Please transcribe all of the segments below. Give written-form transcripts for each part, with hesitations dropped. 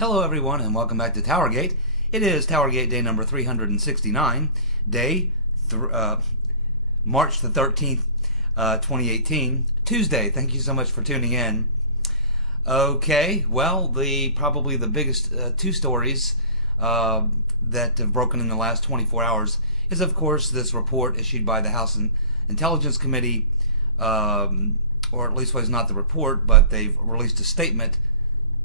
Hello everyone and welcome back to Towergate. It is Towergate day number 369, March the 13th, 2018, Tuesday. Thank you so much for tuning in. Okay, well, probably the biggest two stories that have broken in the last 24 hours is, of course, this report issued by the House Intelligence Committee, or at least was not the report, but they've released a statement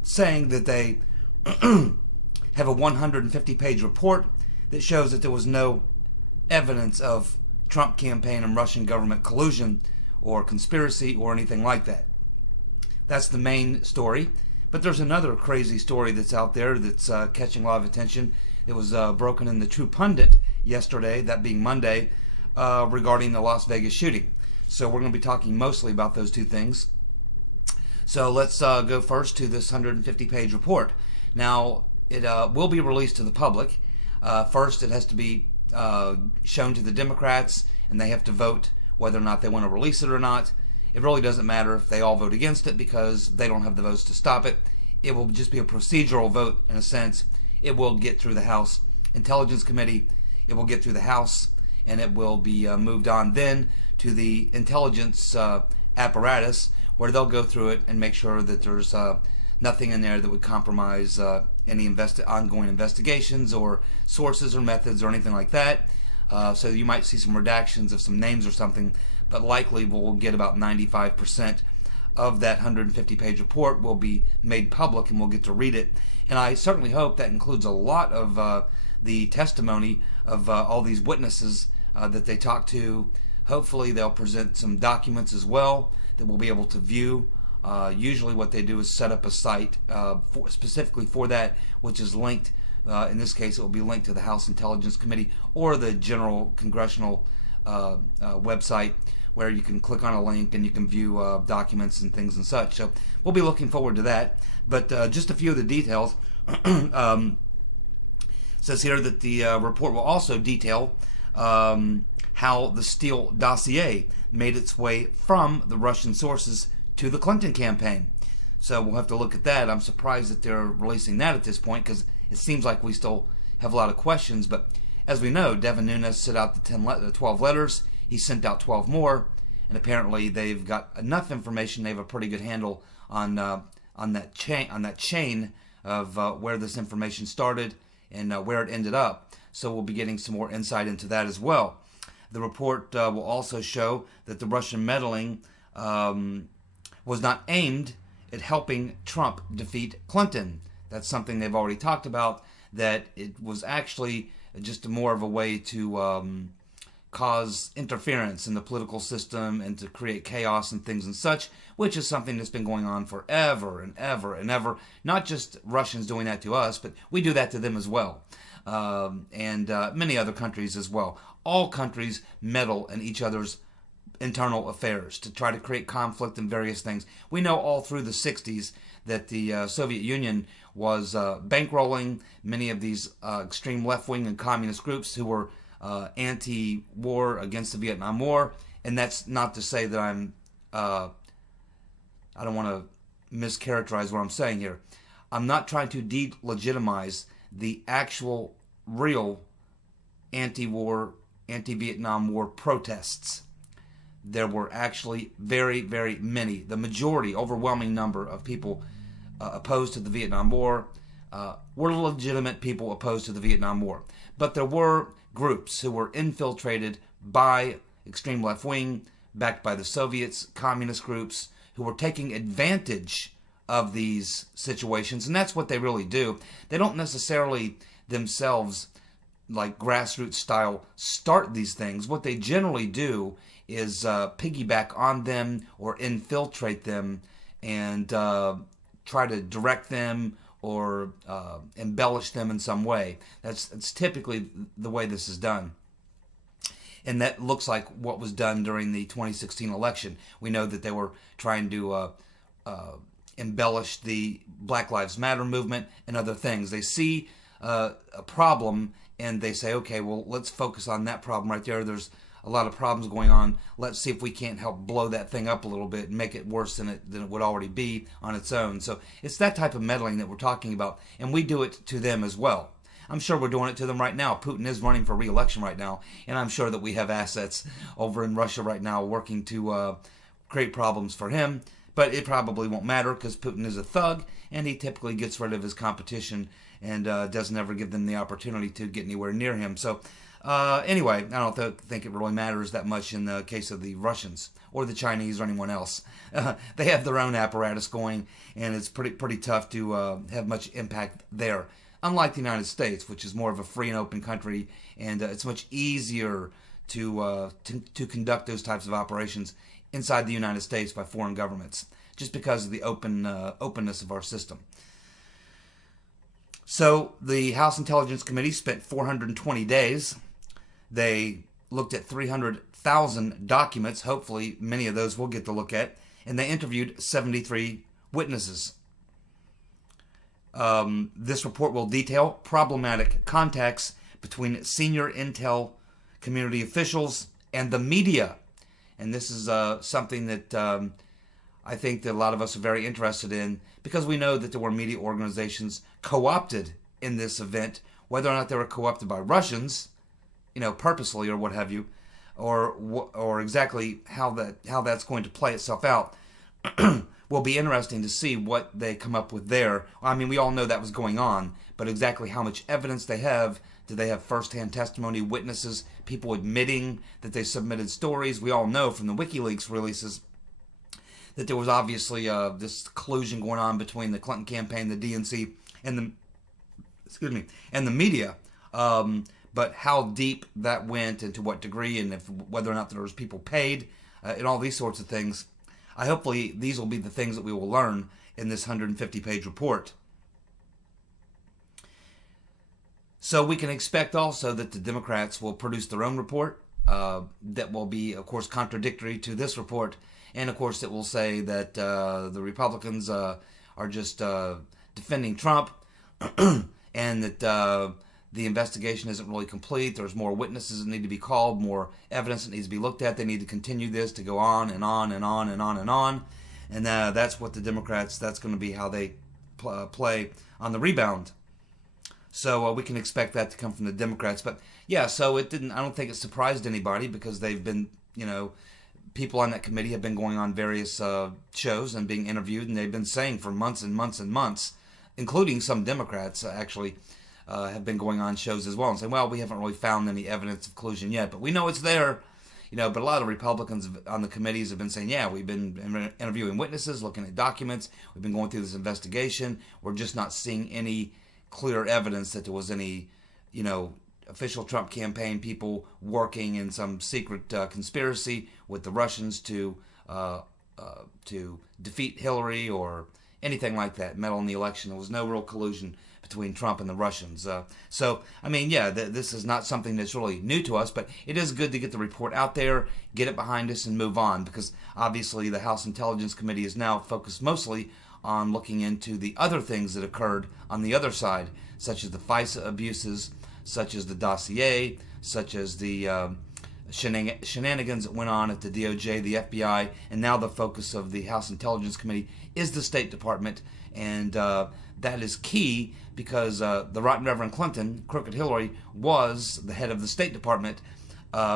saying that they have a 150-page report that shows that there was no evidence of Trump campaign and Russian government collusion or conspiracy or anything like that. That's the main story. But there's another crazy story that's out there that's catching a lot of attention. It was broken in the True Pundit yesterday, that being Monday, regarding the Las Vegas shooting. So we're going to be talking mostly about those two things. So let's go first to this 150-page report. Now, it will be released to the public. First, it has to be shown to the Democrats, and they have to vote whether or not they want to release it or not. It really doesn't matter if they all vote against it because they don't have the votes to stop it. It will just be a procedural vote in a sense. It will get through the House Intelligence Committee. It will get through the House, and it will be moved on then to the intelligence apparatus, where they'll go through it and make sure that there's nothing in there that would compromise any ongoing investigations or sources or methods or anything like that. So you might see some redactions of some names or something, but likely we'll get about 95% of that 150-page report will be made public and we'll get to read it. And I certainly hope that includes a lot of the testimony of all these witnesses that they talk to. Hopefully they'll present some documents as well that we'll be able to view. Usually what they do is set up a site specifically for that, which is linked. In this case, it will be linked to the House Intelligence Committee or the general congressional website, where you can click on a link and you can view documents and things and such. So we'll be looking forward to that. But just a few of the details. Says here that the report will also detail how the Steele dossier made its way from the Russian sources to the Clinton campaign. So we'll have to look at that. I'm surprised that they're releasing that at this point because it seems like we still have a lot of questions. But as we know, Devin Nunes sent out the 12 letters. He sent out 12 more, and apparently they've got enough information. They have a pretty good handle on that chain of where this information started and where it ended up. So we'll be getting some more insight into that as well. The report will also show that the Russian meddling was not aimed at helping Trump defeat Clinton. That's something they've already talked about, that it was actually just more of a way to cause interference in the political system and to create chaos and things and such, which is something that's been going on forever and ever and ever. Not just Russians doing that to us, but we do that to them as well. And many other countries as well. All countries meddle in each other's internal affairs to try to create conflict and various things. We know all through the 60s that the Soviet Union was bankrolling many of these extreme left-wing and communist groups who were anti-war against the Vietnam War. And that's not to say that I don't want to mischaracterize what I'm saying here. I'm not trying to delegitimize the actual real anti-war, anti-Vietnam War protests. There were actually very, very many, the majority, overwhelming number of people opposed to the Vietnam War were legitimate people opposed to the Vietnam War. But there were groups who were infiltrated by extreme left-wing, backed by the Soviets, communist groups, who were taking advantage of these situations. And that's what they really do. They don't necessarily themselves, like grassroots style, start these things. What they generally do is piggyback on them or infiltrate them and try to direct them or embellish them in some way. That's typically the way this is done. And that looks like what was done during the 2016 election. We know that they were trying to embellish the Black Lives Matter movement and other things. They see a problem and they say, okay, well, let's focus on that problem right there. There's a lot of problems going on. Let's see if we can't help blow that thing up a little bit and make it worse than it would already be on its own. So it's that type of meddling that we're talking about, and we do it to them as well. I'm sure we're doing it to them right now. Putin is running for re-election right now, and I'm sure that we have assets over in Russia right now working to create problems for him. But it probably won't matter because Putin is a thug, and he typically gets rid of his competition and doesn't ever give them the opportunity to get anywhere near him. So anyway, I don't think it really matters that much in the case of the Russians or the Chinese or anyone else. They have their own apparatus going, and it's pretty tough to have much impact there. Unlike the United States, which is more of a free and open country, and it's much easier to conduct those types of operations inside the United States by foreign governments, just because of the openness of our system. So the House Intelligence Committee spent 420 days. They looked at 300,000 documents. Hopefully, many of those we'll get to look at, and they interviewed 73 witnesses. This report will detail problematic contacts between senior intel community officials and the media. And this is something that I think that a lot of us are very interested in, because we know that there were media organizations co-opted in this event. Whether or not they were co-opted by Russians, purposely or what have you, or exactly how that's going to play itself out, will be interesting to see what they come up with there. I mean, we all know that was going on, but exactly how much evidence they have. Do they have first-hand testimony, witnesses, people admitting that they submitted stories? We all know from the WikiLeaks releases that there was obviously this collusion going on between the Clinton campaign, the DNC, and the media. But how deep that went and to what degree, and whether or not there was people paid, and all these sorts of things. Hopefully these will be the things that we will learn in this 150-page report. So we can expect also that the Democrats will produce their own report that will be, of course, contradictory to this report. And, of course, it will say that the Republicans are just defending Trump and that the investigation isn't really complete. There's more witnesses that need to be called, more evidence that needs to be looked at. They need to continue this to go on and on and on and on and on. And that's what the Democrats, that's going to be how they play on the rebound. So we can expect that to come from the Democrats. But yeah, so I don't think it surprised anybody, because they've been, people on that committee have been going on various shows and being interviewed, and they've been saying for months and months and months, including some Democrats actually, have been going on shows as well and saying, well, we haven't really found any evidence of collusion yet, but we know it's there. But a lot of Republicans on the committees have been saying, yeah, we've been interviewing witnesses, looking at documents, we've been going through this investigation, we're just not seeing any clear evidence that there was any, official Trump campaign people working in some secret conspiracy with the Russians to defeat Hillary or anything like that, meddle in the election. There was no real collusion between Trump and the Russians. So, I mean, yeah, this is not something that's really new to us, but it is good to get the report out there, get it behind us, and move on, because obviously the House Intelligence Committee is now focused mostly on looking into the other things that occurred on the other side, such as the FISA abuses, such as the dossier, such as the shenanigans that went on at the DOJ, the FBI, and now the focus of the House Intelligence Committee is the State Department, and that is key, because the Rotten Reverend Clinton, Crooked Hillary, was the head of the State Department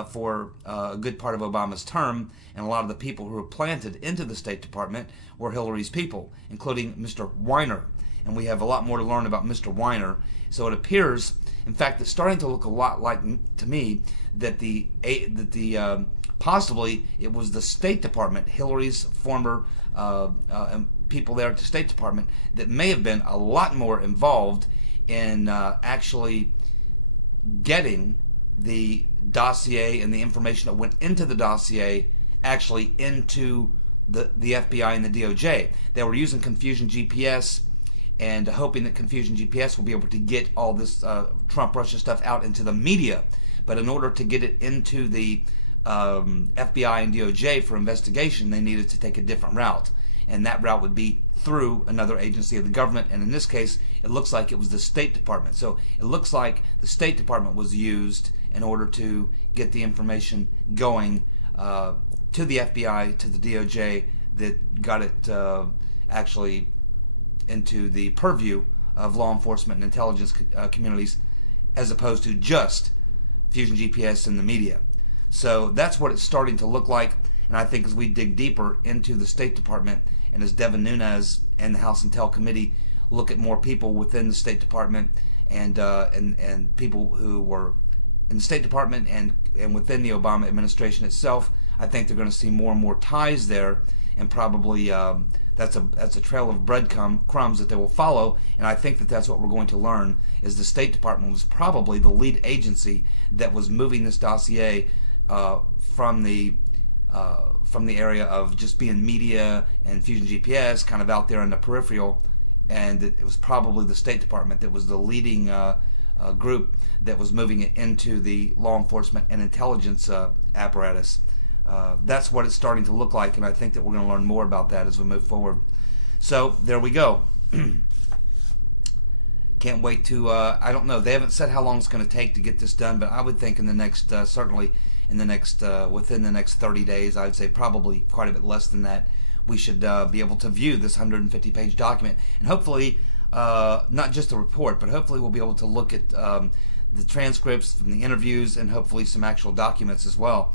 for a good part of Obama's term, and a lot of the people who were planted into the State Department were Hillary's people, including Mr. Weiner. And we have a lot more to learn about Mr. Weiner. So it appears, in fact, it's starting to look a lot like, to me, that possibly it was the State Department, Hillary's former people there at the State Department, that may have been a lot more involved in actually getting the dossier and the information that went into the dossier actually into the FBI and the DOJ. They were using Confusion GPS and hoping that Confusion GPS will be able to get all this Trump-Russia stuff out into the media. But in order to get it into the FBI and DOJ for investigation, they needed to take a different route. And that route would be through another agency of the government. And in this case, it looks like it was the State Department. So it looks like the State Department was used in order to get the information going to the FBI, to the DOJ, that got it actually into the purview of law enforcement and intelligence communities, as opposed to just Fusion GPS and the media. So that's what it's starting to look like, and I think as we dig deeper into the State Department, and as Devin Nunes and the House Intel Committee look at more people within the State Department and people who were in the State Department and within the Obama administration itself, I think they're going to see more and more ties there, and probably that's a trail of breadcrumbs that they will follow. And I think that that's what we're going to learn, is the State Department was probably the lead agency that was moving this dossier from the area of just being media and Fusion GPS kind of out there in the peripheral, and it was probably the State Department that was the leading group that was moving it into the law enforcement and intelligence apparatus. That's what it's starting to look like, and I think that we're going to learn more about that as we move forward. So there we go. Can't wait to, I don't know, they haven't said how long it's going to take to get this done, but I would think in the next, certainly in the next, within the next 30 days, I'd say probably quite a bit less than that, we should be able to view this 150-page document, and hopefully, not just the report, but hopefully we'll be able to look at the transcripts from the interviews, and hopefully some actual documents as well.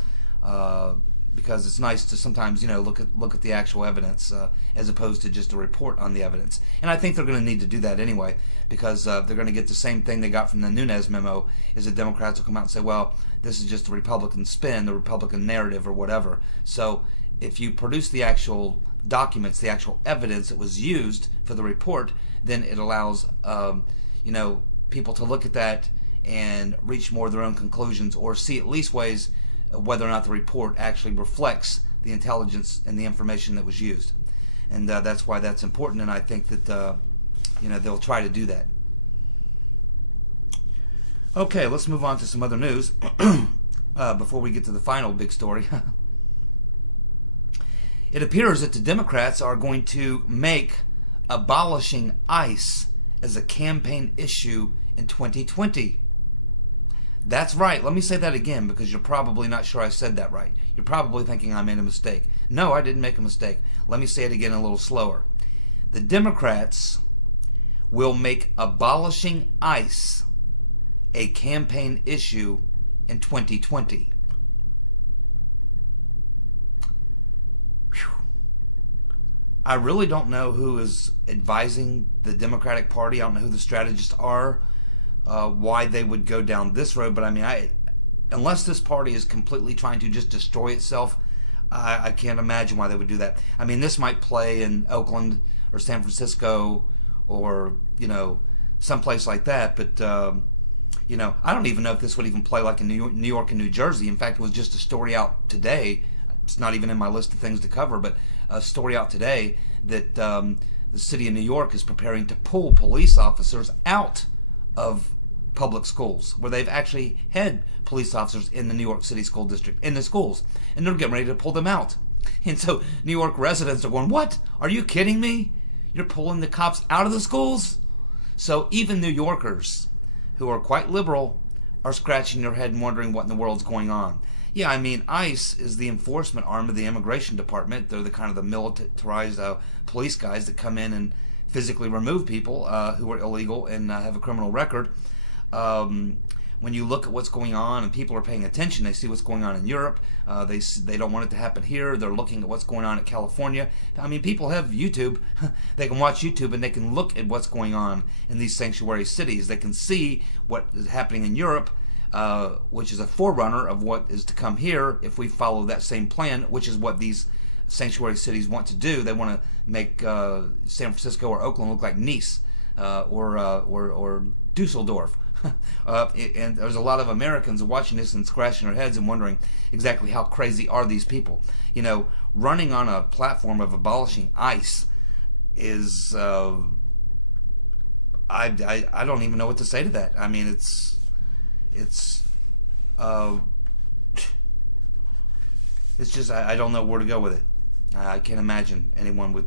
Because it's nice to sometimes, you know, look at the actual evidence as opposed to just a report on the evidence. And I think they're going to need to do that anyway, because they're going to get the same thing they got from the Nunes memo, is that Democrats will come out and say, well, this is just the Republican spin, the Republican narrative, or whatever. So if you produce the actual documents, the actual evidence that was used for the report, then it allows you know, people to look at that and reach more of their own conclusions, or see at least ways whether or not the report actually reflects the intelligence and the information that was used. And that's why that's important, and I think that you know, they'll try to do that. Okay, let's move on to some other news before we get to the final big story. It appears that the Democrats are going to make abolishing ICE as a campaign issue in 2020. That's right. Let me say that again, because you're probably not sure I said that right. You're probably thinking I made a mistake. No, I didn't make a mistake. Let me say it again a little slower. The Democrats will make abolishing ICE a campaign issue in 2020. Whew. I really don't know who is advising the Democratic Party. I don't know who the strategists are. Why they would go down this road, but I mean, unless this party is completely trying to just destroy itself, I can't imagine why they would do that. I mean, this might play in Oakland or San Francisco or, you know, someplace like that, but you know, I don't even know if this would even play like in New York and New Jersey. In fact, it was just a story out today. It's not even in my list of things to cover, but a story out today that the city of New York is preparing to pull police officers out of public schools, where they've actually had police officers in the New York City School District, in the schools, and they're getting ready to pull them out. And so New York residents are going, what? Are you kidding me? You're pulling the cops out of the schools? So even New Yorkers, who are quite liberal, are scratching their head and wondering what in the world's going on. Yeah, I mean, ICE is the enforcement arm of the Immigration Department. They're the kind of the militarized police guys that come in and physically remove people who are illegal and have a criminal record. When you look at what's going on and people are paying attention, they see what's going on in Europe. They don't want it to happen here. They're looking at what's going on in California. I mean, people have YouTube. They can watch YouTube and they can look at what's going on in these sanctuary cities. They can see what is happening in Europe, which is a forerunner of what is to come here if we follow that same plan, which is what these sanctuary cities want to do. They want to make San Francisco or Oakland look like Nice or Dusseldorf. And there's a lot of Americans watching this and scratching their heads and wondering exactly how crazy are these people. You know, running on a platform of abolishing ICE is I don't even know what to say to that. I mean, it's just I don't know where to go with it. I can't imagine anyone would.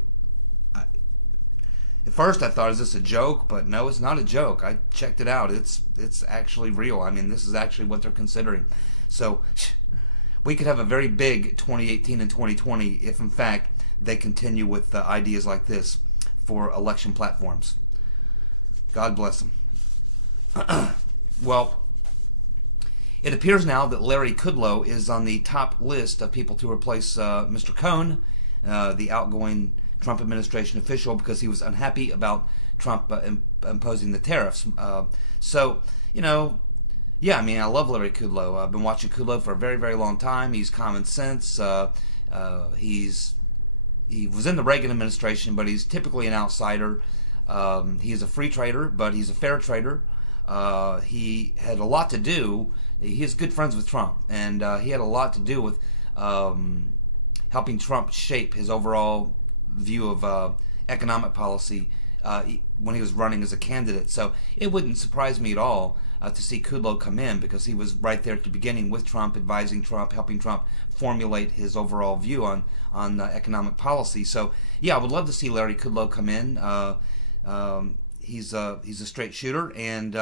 At first I thought, is this a joke? But no, it's not a joke. I checked it out. It's actually real. I mean, this is actually what they're considering. So we could have a very big 2018 and 2020 if, in fact, they continue with ideas like this for election platforms. God bless them. Well, it appears now that Larry Kudlow is on the top list of people to replace Mr. Cohn, the outgoing Trump administration official, because he was unhappy about Trump imposing the tariffs. So, you know, yeah, I mean, I love Larry Kudlow. I've been watching Kudlow for a very, very long time. He's common sense. He was in the Reagan administration, but he's typically an outsider. He is a free trader, but he's a fair trader. He had a lot to do. He is good friends with Trump, and he had a lot to do with helping Trump shape his overall view of economic policy when he was running as a candidate. So it wouldn't surprise me at all to see Kudlow come in, because he was right there at the beginning with Trump, advising Trump, helping Trump formulate his overall view on economic policy. So yeah, I would love to see Larry Kudlow come in. He's a straight shooter, and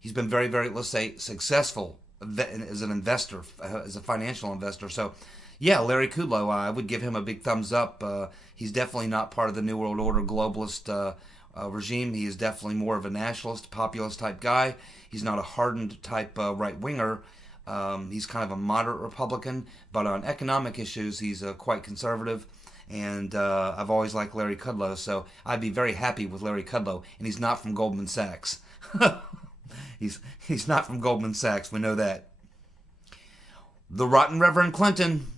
he's been very, very, let's say, successful as an investor, as a financial investor. So yeah, Larry Kudlow, I would give him a big thumbs up. He's definitely not part of the New World Order globalist regime. He is definitely more of a nationalist, populist type guy. He's not a hardened type right-winger. He's kind of a moderate Republican, but on economic issues, he's quite conservative. And I've always liked Larry Kudlow, so I'd be very happy with Larry Kudlow. And he's not from Goldman Sachs. He's not from Goldman Sachs. We know that. The rotten Reverend Clinton.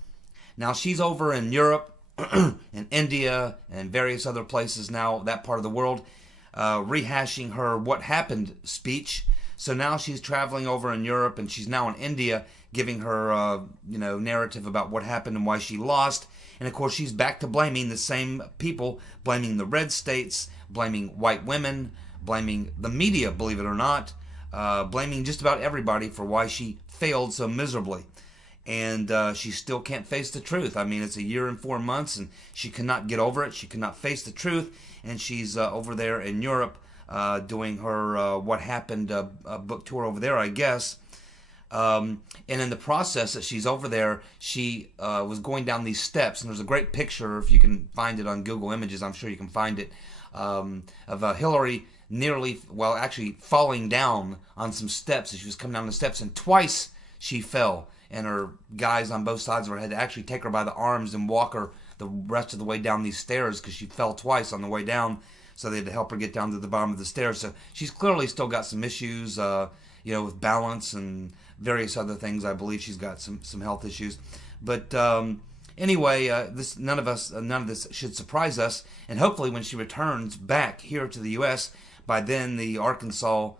Now she's over in Europe and India and various other places now, that part of the world, rehashing her "What Happened" speech. So now she's traveling over in Europe, and she's now in India giving her narrative about what happened and why she lost. And of course she's back to blaming the same people, blaming the red states, blaming white women, blaming the media, believe it or not, blaming just about everybody for why she failed so miserably. And she still can't face the truth. I mean, it's a year and 4 months, and she cannot get over it. She cannot face the truth, and she's over there in Europe doing her "What Happened" book tour over there, I guess. And in the process that she's over there, she was going down these steps, and there's a great picture, if you can find it on Google Images, I'm sure you can find it, of Hillary actually falling down on some steps as she was coming down the steps, and twice she fell. And her guys on both sides of her had to actually take her by the arms and walk her the rest of the way down these stairs, because she fell twice on the way down. So they had to help her get down to the bottom of the stairs. So she's clearly still got some issues, with balance and various other things. I believe she's got some health issues. But anyway, none of this should surprise us. And hopefully, when she returns back here to the U.S., by then the Arkansas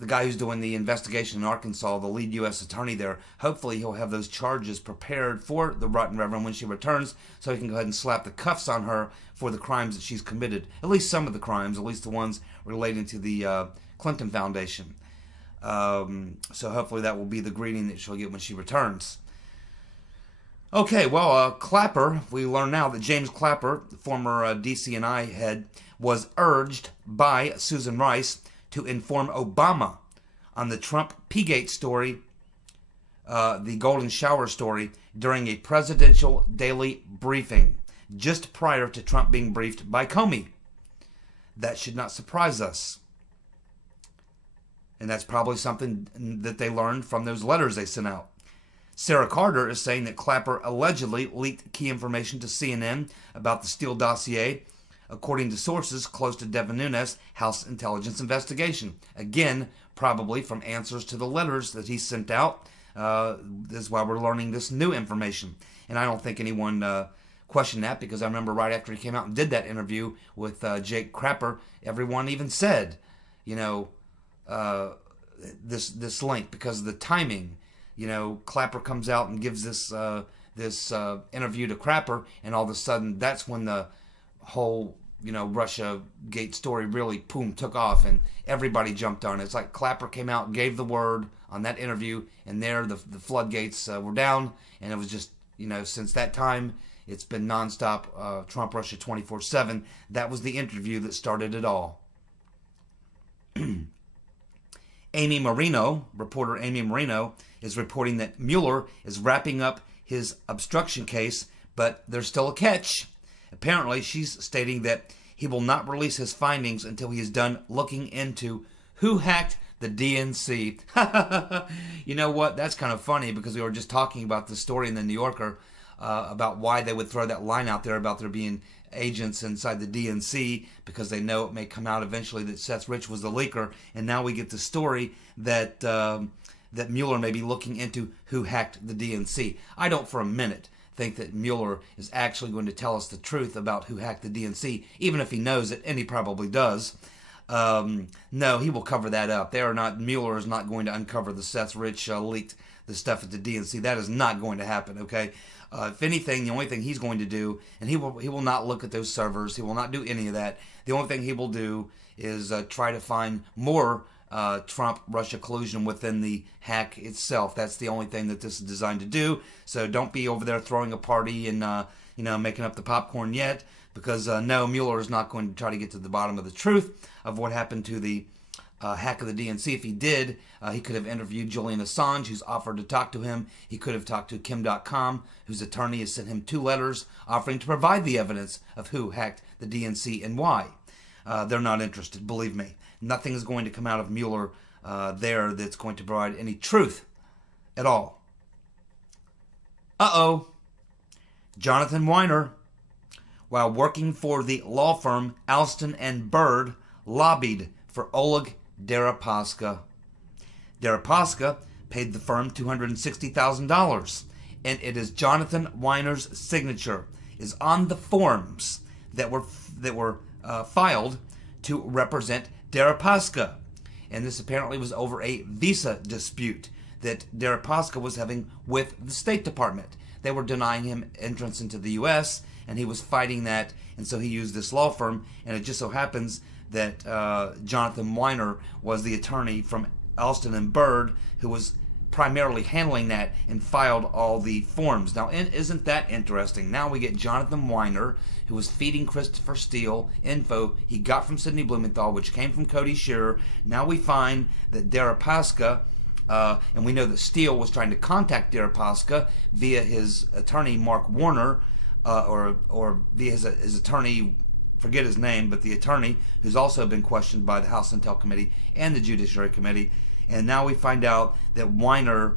the guy who's doing the investigation in Arkansas, the lead U.S. attorney there, hopefully he'll have those charges prepared for the rotten Reverend when she returns, so he can go ahead and slap the cuffs on her for the crimes that she's committed. At least some of the crimes, at least the ones relating to the Clinton Foundation. So hopefully that will be the greeting that she'll get when she returns. Okay, well, Clapper, we learn now that James Clapper, the former DCNI head, was urged by Susan Rice to inform Obama on the Trump P-Gate story, the Golden Shower story, during a presidential daily briefing, just prior to Trump being briefed by Comey. That should not surprise us. And that's probably something that they learned from those letters they sent out. Sarah Carter is saying that Clapper allegedly leaked key information to CNN about the Steele dossier, according to sources close to Devin Nunes' House Intelligence investigation. Again, probably from answers to the letters that he sent out. This is why we're learning this new information. And I don't think anyone questioned that, because I remember right after he came out and did that interview with Jake Crapper, everyone even said, this link, because of the timing. Clapper comes out and gives this interview to Crapper, and all of a sudden that's when the whole Russia Gate story really took off, and everybody jumped on it. It's like Clapper came out, gave the word on that interview, and there the floodgates were down, and it was just since that time It's been nonstop Trump Russia 24/7. That was the interview that started it all. Amy Marino, reporter Amy Marino, is reporting that Mueller is wrapping up his obstruction case, but there's still a catch. Apparently, she's stating that he will not release his findings until he is done looking into who hacked the DNC. You know what? That's kind of funny, because we were just talking about the story in the New Yorker about why they would throw that line out there about there being agents inside the DNC, because they know it may come out eventually that Seth Rich was the leaker. And now we get the story that that Mueller may be looking into who hacked the DNC. I don't for a minute think that Mueller is actually going to tell us the truth about who hacked the DNC, even if he knows it, and he probably does. No, he will cover that up. Mueller is not going to uncover the Seth Rich leaked the stuff at the DNC. That is not going to happen, okay? If anything, the only thing he's going to do, and he will not look at those servers. He will not do any of that. The only thing he will do is try to find more Trump-Russia collusion within the hack itself. That's the only thing that this is designed to do. So don't be over there throwing a party and making up the popcorn yet, because no, Mueller is not going to try to get to the bottom of the truth of what happened to the hack of the DNC. If he did, he could have interviewed Julian Assange, who's offered to talk to him. He could have talked to Kim.com, whose attorney has sent him 2 letters offering to provide the evidence of who hacked the DNC and why. They're not interested, believe me. Nothing is going to come out of Mueller there that's going to provide any truth at all. Uh-oh. Jonathan Weiner, while working for the law firm Alston and Bird, lobbied for Oleg Deripaska. Deripaska paid the firm $260,000, and it is Jonathan Weiner's signature is on the forms that were filed to represent Deripaska. And this apparently was over a visa dispute that Deripaska was having with the State Department. They were denying him entrance into the U.S., and he was fighting that, and so he used this law firm, and it just so happens that Jonathan Weiner was the attorney from Alston and Bird, who was primarily handling that and filed all the forms. Now, isn't that interesting? Now we get Jonathan Weiner, who was feeding Christopher Steele info he got from Sidney Blumenthal, which came from Cody Shearer. Now we find that Deripaska, and we know that Steele was trying to contact Deripaska via his attorney, Mark Warner, or via his attorney, forget his name, but the attorney who's also been questioned by the House Intel Committee and the Judiciary Committee. And now we find out that Weiner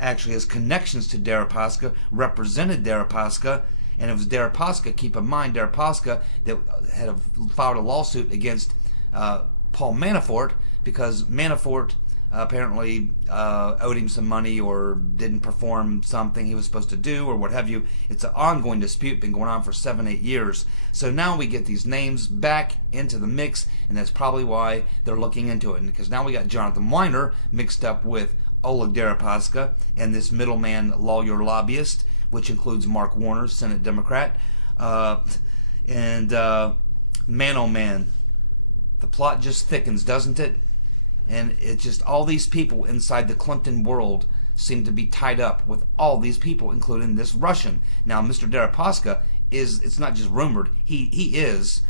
actually has connections to Deripaska, represented Deripaska, and it was Deripaska, keep in mind, Deripaska that had filed a lawsuit against Paul Manafort, because Manafort apparently owed him some money or didn't perform something he was supposed to do or what have you. It's an ongoing dispute, been going on for 7-8 years. So now we get these names back into the mix, and that's probably why they're looking into it. Because now we got Jonathan Weiner mixed up with Oleg Deripaska and this middleman lawyer lobbyist, which includes Mark Warner, Senate Democrat. Man, oh man, the plot just thickens, doesn't it? And it's just all these people inside the Clinton world seem to be tied up with all these people, including this Russian. Now, Mr. Deripaska it's not just rumored, he is,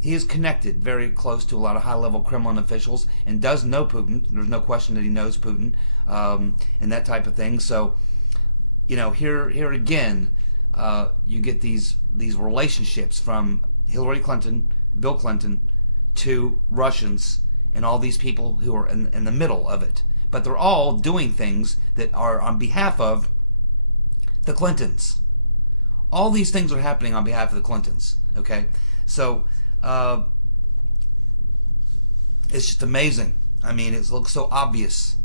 he is connected very close to a lot of high-level Kremlin officials and does know Putin. There's no question that he knows Putin, and that type of thing. So, here again, you get these relationships from Hillary Clinton, Bill Clinton, to Russians and all these people who are in the middle of it. But they're all doing things that are on behalf of the Clintons. All these things are happening on behalf of the Clintons. Okay? So, it's just amazing. I mean, it looks so obvious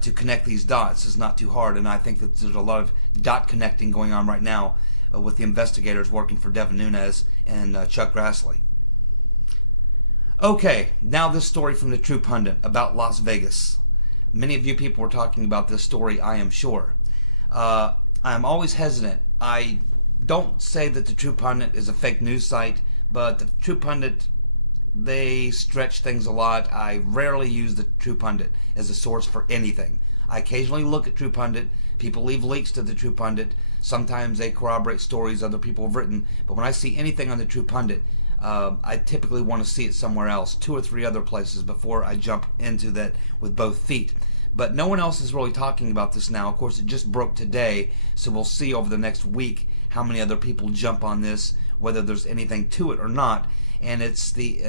to connect these dots. It's not too hard, and I think that there's a lot of dot connecting going on right now with the investigators working for Devin Nunes and Chuck Grassley. Okay, now this story from the True Pundit about Las Vegas. Many of you people were talking about this story, I am sure. I'm always hesitant. I don't say that the True Pundit is a fake news site, but the True Pundit, they stretch things a lot. I rarely use the True Pundit as a source for anything. I occasionally look at True Pundit. People leave links to the True Pundit. Sometimes they corroborate stories other people have written. But when I see anything on the True Pundit, I typically want to see it somewhere else, 2 or 3 other places, before I jump into that with both feet. But no one else is really talking about this now. Of course, it just broke today, so we'll see over the next week how many other people jump on this, whether there's anything to it or not. And it's the,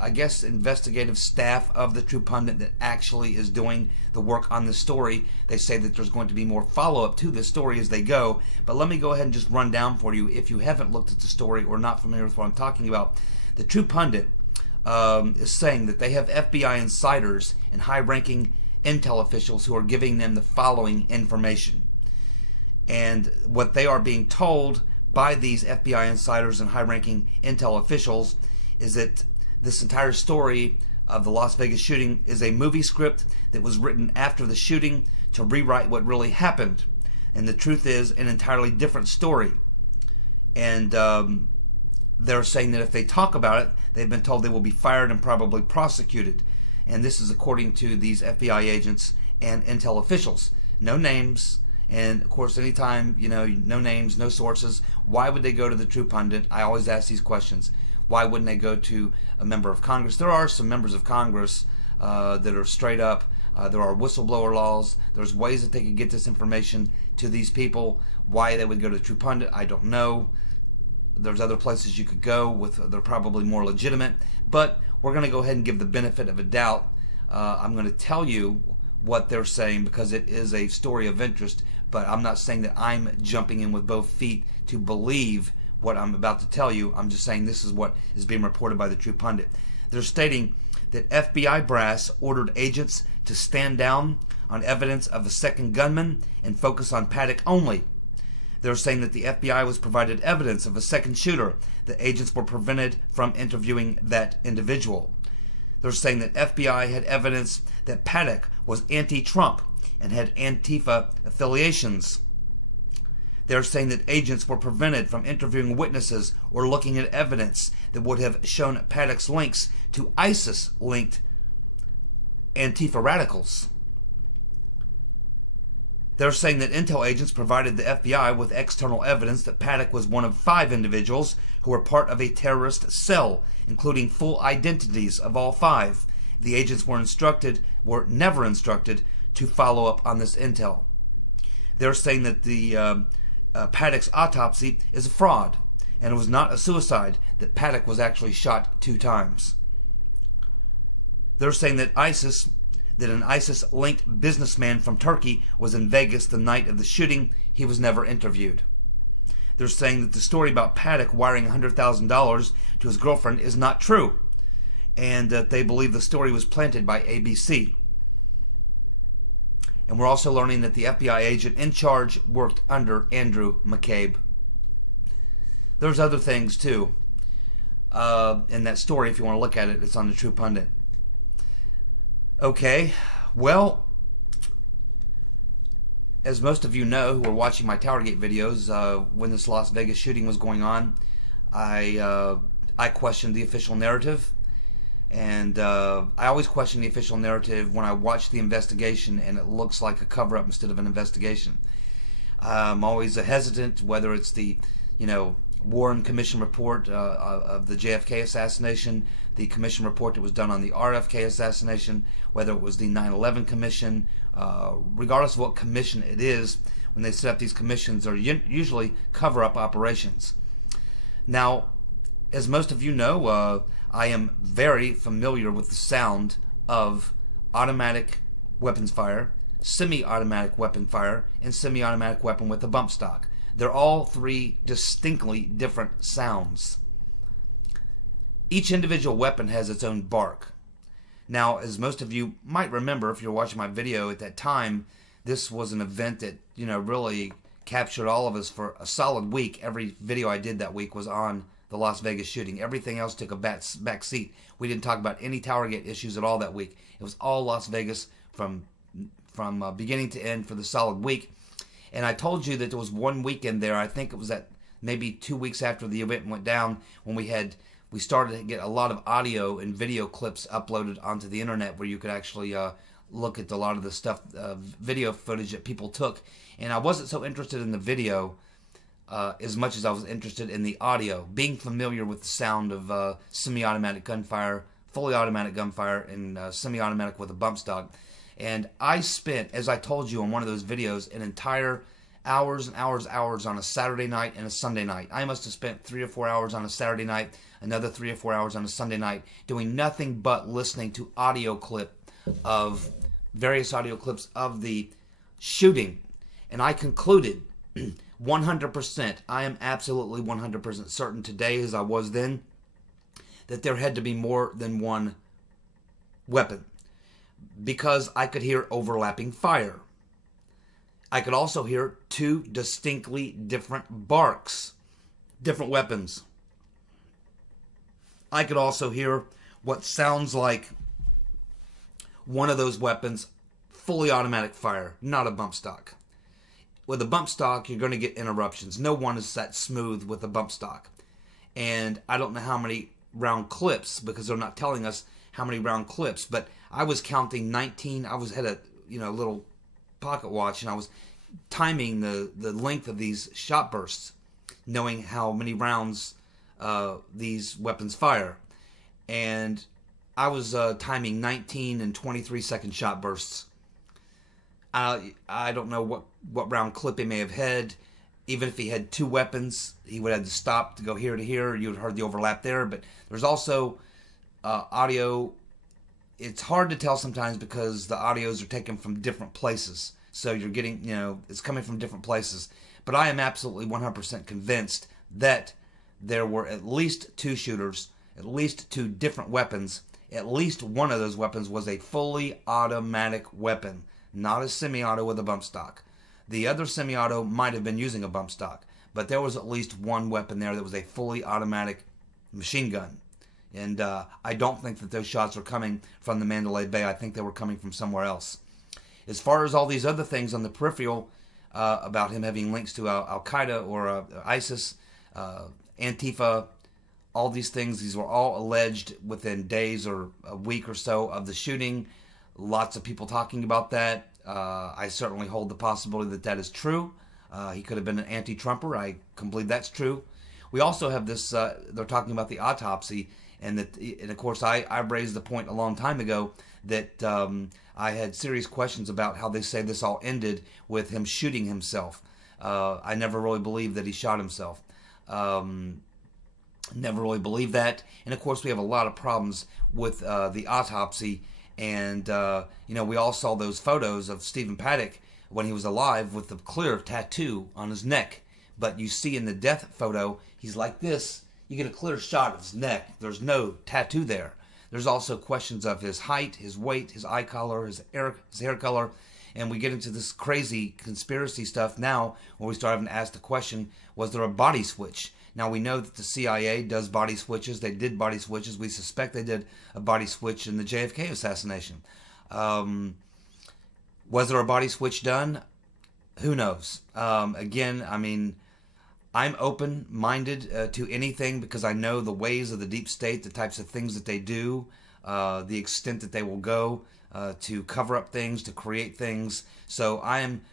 I guess, investigative staff of the True Pundit that actually is doing the work on this story. They say that there's going to be more follow-up to this story as they go. But let me go ahead and just run down for you, if you haven't looked at the story or not familiar with what I'm talking about. The True Pundit is saying that they have FBI insiders and high-ranking intel officials who are giving them the following information. And what they are being told by these FBI insiders and high-ranking intel officials is that this entire story of the Las Vegas shooting is a movie script that was written after the shooting to rewrite what really happened. And the truth is an entirely different story. And they're saying that if they talk about it, they've been told they will be fired and probably prosecuted. And this is according to these FBI agents and intel officials. No names. And of course, anytime, no names, no sources, why would they go to the True Pundit? I always ask these questions. Why wouldn't they go to a member of Congress? There are some members of Congress that are straight up. There are whistleblower laws. There's ways that they can get this information to these people. Why they would go to the True Pundit, I don't know. There's other places you could go. They're probably more legitimate. But we're going to go ahead and give the benefit of a doubt. I'm going to tell you what they're saying because it is a story of interest. But I'm not saying that I'm jumping in with both feet to believe what I'm about to tell you. I'm just saying this is what is being reported by the True Pundit. They're stating that FBI brass ordered agents to stand down on evidence of a second gunman and focus on Paddock only. They're saying that the FBI was provided evidence of a second shooter. The agents were prevented from interviewing that individual. They're saying that FBI had evidence that Paddock was anti-Trump and had Antifa affiliations. They're saying that agents were prevented from interviewing witnesses or looking at evidence that would have shown Paddock's links to ISIS-linked Antifa radicals. They're saying that intel agents provided the FBI with external evidence that Paddock was one of 5 individuals who were part of a terrorist cell, including full identities of all 5. The agents were never instructed to follow up on this intel. They're saying that the Paddock's autopsy is a fraud, and it was not a suicide, that Paddock was actually shot 2 times. They're saying that an ISIS-linked businessman from Turkey was in Vegas the night of the shooting. He was never interviewed. They're saying that the story about Paddock wiring $100,000 to his girlfriend is not true, and that they believe the story was planted by ABC. And we're also learning that the FBI agent in charge worked under Andrew McCabe. There's other things too in that story. If you want to look at it, it's on the True Pundit. Okay, well, as most of you know who are watching my Towergate videos, when this Las Vegas shooting was going on, I questioned the official narrative. And I always question the official narrative when I watch the investigation and it looks like a cover-up instead of an investigation. I'm always hesitant, whether it's the, Warren Commission report of the JFK assassination, the commission report that was done on the RFK assassination, whether it was the 9/11 commission, regardless of what commission it is, when they set up these commissions, are usually cover-up operations. Now, as most of you know, I am very familiar with the sound of automatic weapons fire, semi-automatic weapon fire, and semi-automatic weapon with a bump stock. They're all 3 distinctly different sounds. Each individual weapon has its own bark. Now, as most of you might remember, if you're watching my video at that time, this was an event that, really captured all of us for a solid week. Every video I did that week was on the Las Vegas shooting. Everything else took a back seat. We didn't talk about any Towergate issues at all that week. It was all Las Vegas from beginning to end for the solid week. And I told you that there was one weekend there, I think it was at maybe 2 weeks after the event went down, when we started to get a lot of audio and video clips uploaded onto the internet where you could actually look at a lot of the stuff, video footage that people took, and I wasn't so interested in the video as much as I was interested in the audio, being familiar with the sound of semi-automatic gunfire, fully automatic gunfire, and semi-automatic with a bump stock. And I spent, as I told you in one of those videos, an entire hours and hours on a Saturday night and a Sunday night. I must have spent 3 or 4 hours on a Saturday night, another 3 or 4 hours on a Sunday night, doing nothing but listening to various audio clips of the shooting. And I concluded 100%, I am absolutely 100% certain today, as I was then, that there had to be more than one weapon, because I could hear overlapping fire. I could also hear 2 distinctly different barks, different weapons. I could also hear what sounds like one of those weapons, fully automatic fire, not a bump stock. With a bump stock, you're going to get interruptions. No one is that smooth with a bump stock. And I don't know how many round clips, because they're not telling us how many round clips, but I was counting 19. I had a little pocket watch, and I was timing the length of these shot bursts, knowing how many rounds these weapons fire. And I was timing 19 and 23 second shot bursts. I don't know what round clip he may have had. Even if he had 2 weapons, he would have to stop to go here to here. You would have heard the overlap there. But there's also audio. It's hard to tell sometimes because the audios are taken from different places. So you're getting, it's coming from different places. But I am absolutely 100% convinced that there were at least 2 shooters, at least 2 different weapons. At least one of those weapons was a fully automatic weapon, not a semi-auto with a bump stock. The other semi-auto might have been using a bump stock, but there was at least one weapon there that was a fully automatic machine gun. And I don't think that those shots were coming from the Mandalay Bay. I think they were coming from somewhere else. As far as all these other things on the peripheral about him having links to Al-Qaeda or ISIS, Antifa, all these things, these were all alleged within days or a week or so of the shooting. Lots of people talking about that. I certainly hold the possibility that that is true. He could have been an anti-Trumper. I can believe that's true. We also have this, they're talking about the autopsy, and of course I raised the point a long time ago that I had serious questions about how they say this all ended with him shooting himself. I never really believed that he shot himself. Never really believed that. And of course we have a lot of problems with the autopsy. And, we all saw those photos of Stephen Paddock when he was alive with the clear tattoo on his neck. But you see in the death photo, he's like this. You get a clear shot of his neck. There's no tattoo there. There's also questions of his height, his weight, his eye color, his hair color. And we get into this crazy conspiracy stuff now where we start having to ask the question, was there a body switch? Now, we know that the CIA does body switches. They did body switches. We suspect they did a body switch in the JFK assassination. Was there a body switch done? Who knows? Again, I'm open-minded to anything because I know the ways of the deep state, the types of things that they do, the extent that they will go to cover up things, to create things. So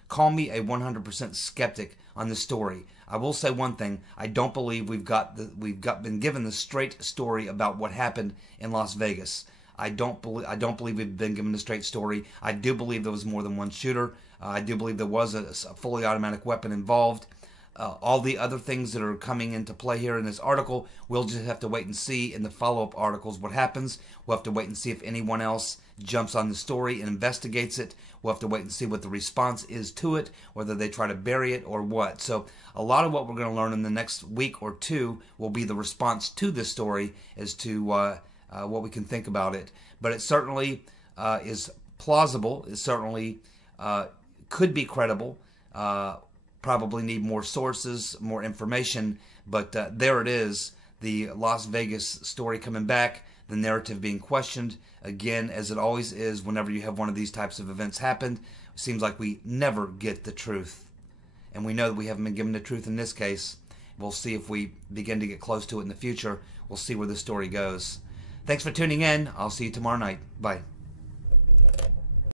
call me a 100% skeptic on the story. I will say one thing: I don't believe we've been given the straight story about what happened in Las Vegas. I don't believe we've been given the straight story. I do believe there was more than one shooter. I do believe there was a fully automatic weapon involved. All the other things that are coming into play here in this article, we'll just have to wait and see in the follow-up articles what happens. We'll have to wait and see if anyone else jumps on the story and investigates it. We'll have to wait and see what the response is to it, whether they try to bury it or what. So a lot of what we're going to learn in the next week or two will be the response to this story as to what we can think about it. But it certainly is plausible. It certainly could be credible. Probably need more sources, more information, but there it is, the Las Vegas story coming back, the narrative being questioned, again, as it always is whenever you have one of these types of events happen. It seems like we never get the truth, and we know that we haven't been given the truth in this case. We'll see if we begin to get close to it in the future. We'll see where the story goes. Thanks for tuning in. I'll see you tomorrow night. Bye.